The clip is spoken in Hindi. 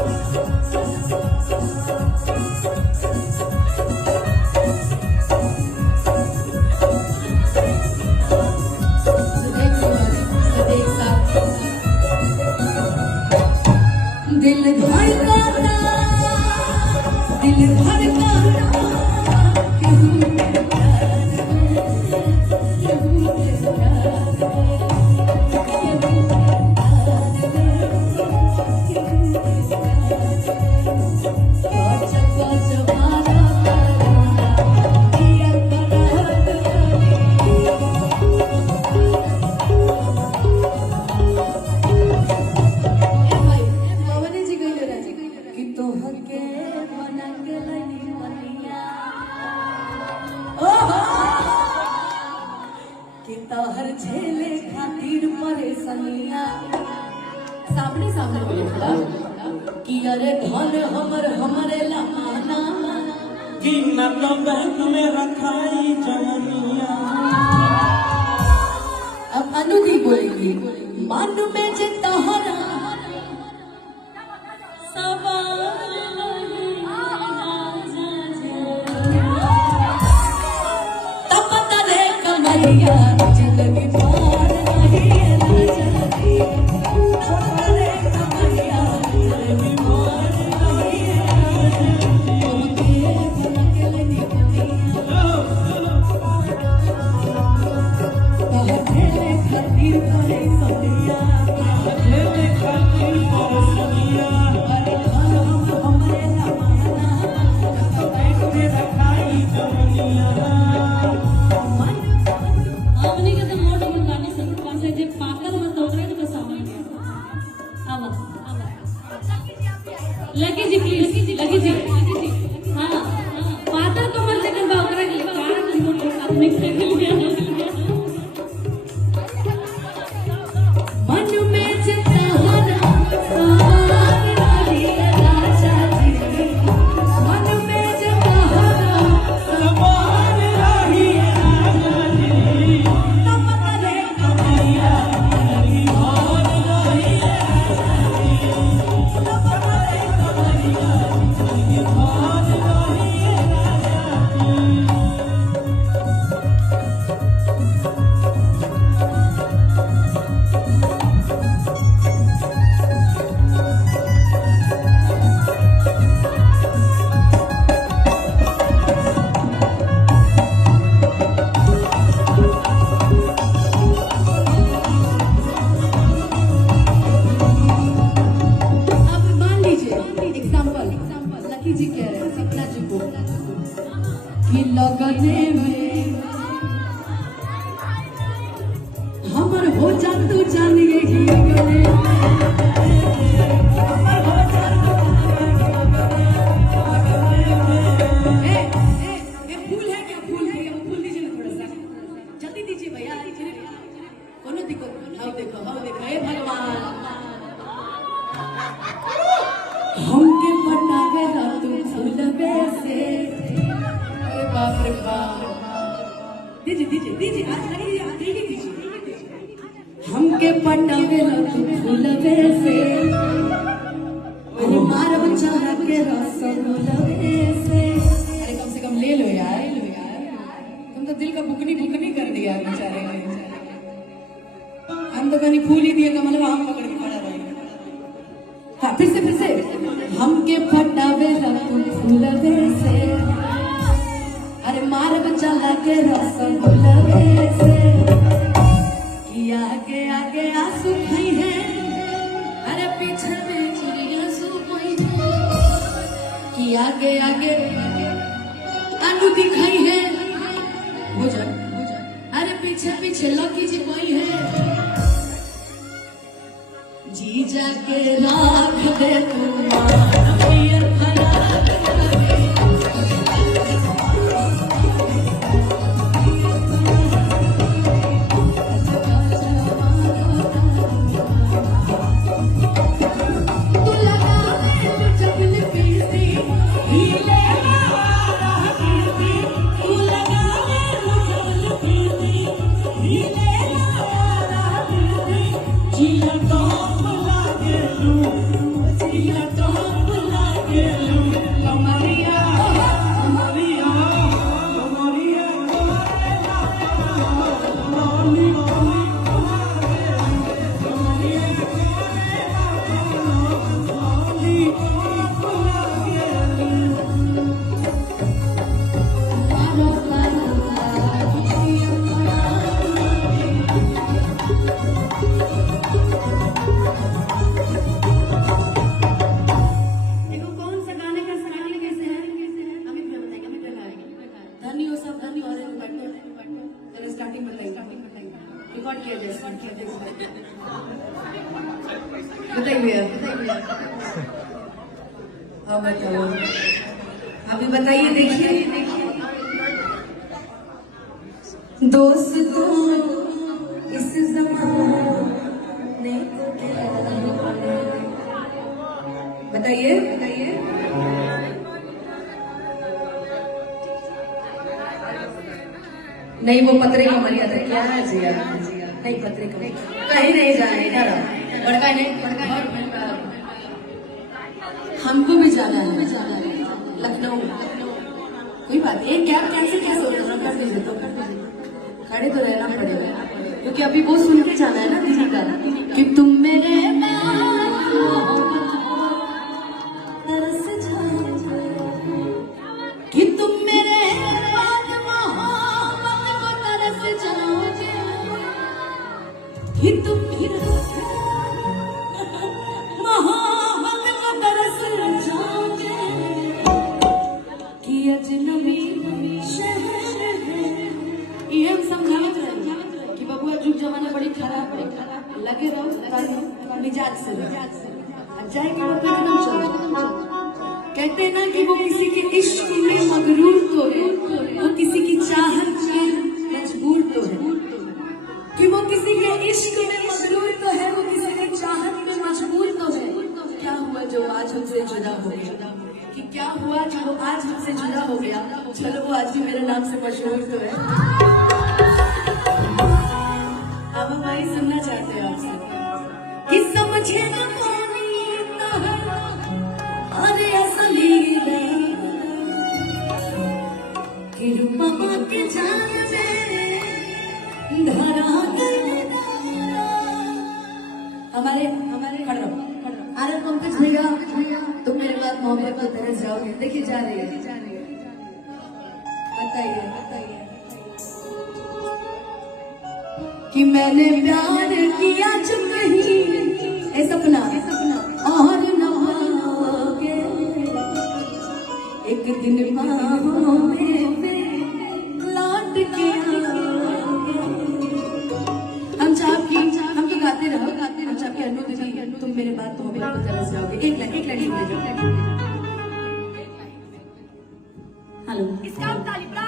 दिल धड़काता दिल धड़काता हर झेले खातिर परेशानियां सामने सामने बोले थोड़ा कि अरे धन हमरे लमाना कि न तो बैंक में रखाई जवानियां। अब अनुदी बोलेगी मन में जे तहरा तब तरे कमरिया जिंदगी पार नहीं राजा छोड़े कमरिया जिंदगी पार नहीं खातिर परेशानियां अरे हमरे लमाना बैंक में रखाई जवानियां। लगी जी प्लीज लगी जी हाँ पाता तो मर लेकिन बावरा की कार अपने मन में जितना सारी राजा जी मन में जितना सारी राजा जी तब तले कमरिया जी कह रहे हैं सपना जी को कि लगने में हमर हो जा तू जानिए कि लगने फूल है क्या फूल है फूल दीजिए ना थोड़ा सा जल्दी दीजिए भैया कोनो दिक्कत हाँ देखो हे भगवान हमके पटावे तू फूलवे से अरे बाप रे बाप दीजिए आज दीजिए हमके पटावे तू फूलवे से अरे मार बच्चा के रसगुल्ले से अरे कम से कम ले लो यार तुम तो दिल का बुकनी कर दिया बेचारे हम तो कहीं फूल ही दिए कमल हम पकड़ के खड़ा रहे। हाँ फिर से हमके फटावे तू फूलवे से अरे मार बच्चा लाके रसगुल्ले से कि आगे आगे आंसू खाई है अरे पीछे में चिड़िया सो गई कि आगे आगे आलू दिखाई है हो जा अरे पीछे लकी जी कोई है जी जाके राख दे Gila, don't बताइए हाँ बताओ अभी बताइए देखिए दोस्तों इस ज़माने को क्या बताइए बताइए नहीं वो पत्रे का मर्यादा क्या है जी यार नहीं पत्रे का कहीं नहीं जाना इधर बड़का नहीं हमको भी जाना है लखनऊ कोई बात एक कैब कैंसिल कैसे हो रहा कर दीजिए तो खड़े तो रहना पड़ेगा क्योंकि अभी वो सुन के जाना है ना दीदी का कि तुम मेरे तरस जाओ कि तुम मेरे कि तुम मोहब्बत को तरस जाओगे कि अजनबी शहर है ये हम समझावत रहे कि बबुआ जुग जमाना बड़ी खराब है लगे रहो मिजाज से जाए कि वो एकदम चलो कहते हैं ना कि वो किसी के इश्क में मगरूर तो है वो किसी की चाहत में मजबूर तो है कि वो किसी के इश्क में मगरूर तो है वो किसी की चाहत में मजबूर तो है क्या हुआ जो आज हमसे जुदा हो गया कि क्या हुआ जो वो आज हमसे जुदा हो गया चलो वो आज भी मेरे नाम से मशहूर तो है अब भाई सुनना चाहते हैं आपसे कि समझे ना अरे ऐसा कि रूपा के जान में धरा हमारे खड़ो अरे पंकज भैया तुम मेरे बाद मोहब्बत को तरस जाओगे देखिए जा रही है बताइए कि मैंने प्यार किया जो कहीं ए सपना और न होगे एक दिन बाहों में लौट के आओगे हम तो गाते रहो हम चाहते अनु दीदी तुम मेरे बात तो मोहब्बत को तरस जाओगे एक लाइन दे दो हेलो इसका